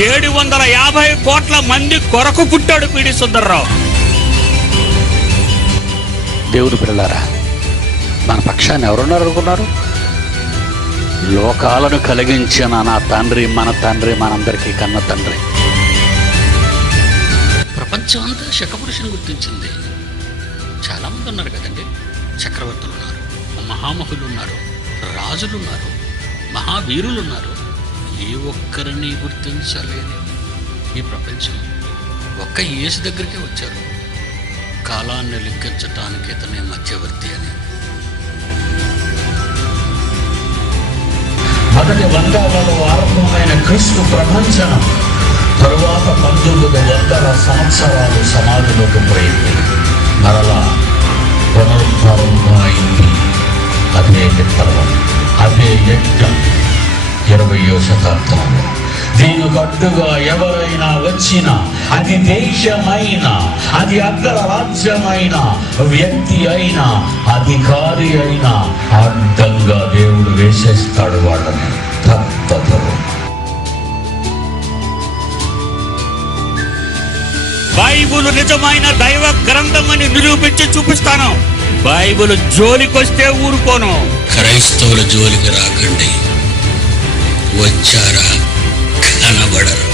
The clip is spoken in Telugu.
750 కోట్ల మంది కొరకు పుట్టాడు పిడి సుందర్రావు. దేవుడు పిల్లలారా, మన పక్షాన్ని ఎవరున్నారు అనుకున్నారు? లోకాలను కలిగించిన నా తండ్రి, మన తండ్రి, మనందరికీ కన్న తండ్రి. ప్రపంచం అంతా శకపురుషుని గుర్తించింది. చాలామంది ఉన్నారు కదండి. చక్రవర్తులు ఉన్నారు, మహామహులు ఉన్నారు, రాజులు ఉన్నారు, మహావీరులు ఉన్నారు. ఏ ఒక్కరిని గుర్తించలేని ఈ ప్రపంచం ఒక్క యేసు దగ్గరికే వచ్చారు. కాలాన్ని లెక్కించటానికి ఇతనే మధ్యవర్తి అని. మొదటి 100లలో ఆరంభమైన క్రీస్తు ప్రపంచం తరువాత 1900 సంవత్సరాలు సమాధిలోకి పోయింది. మరలా పునరుద్ధారమైంది. అదే విప్లవం, అదే యజ్ఞం 20వ శతాబ్దంలో. దీనికి అడ్డుగా ఎవరైనా వచ్చినా, అది దేశమైనా, అది అగ్రరాజ్యమైన వ్యక్తి అయినా, అధికారి అయినా అడ్డంగా దేవుడు వేసేస్తాడు వాళ్ళని. తప్పదు. బైబిల్ నిజమైన దైవ గ్రంథం అని నిరూపించి చూపిస్తాను. బైబిల్ జోలికొస్తే ఊరుకోను. క్రైస్తవుల జోలికి రాకండి. వచ్చారా కనబడరు.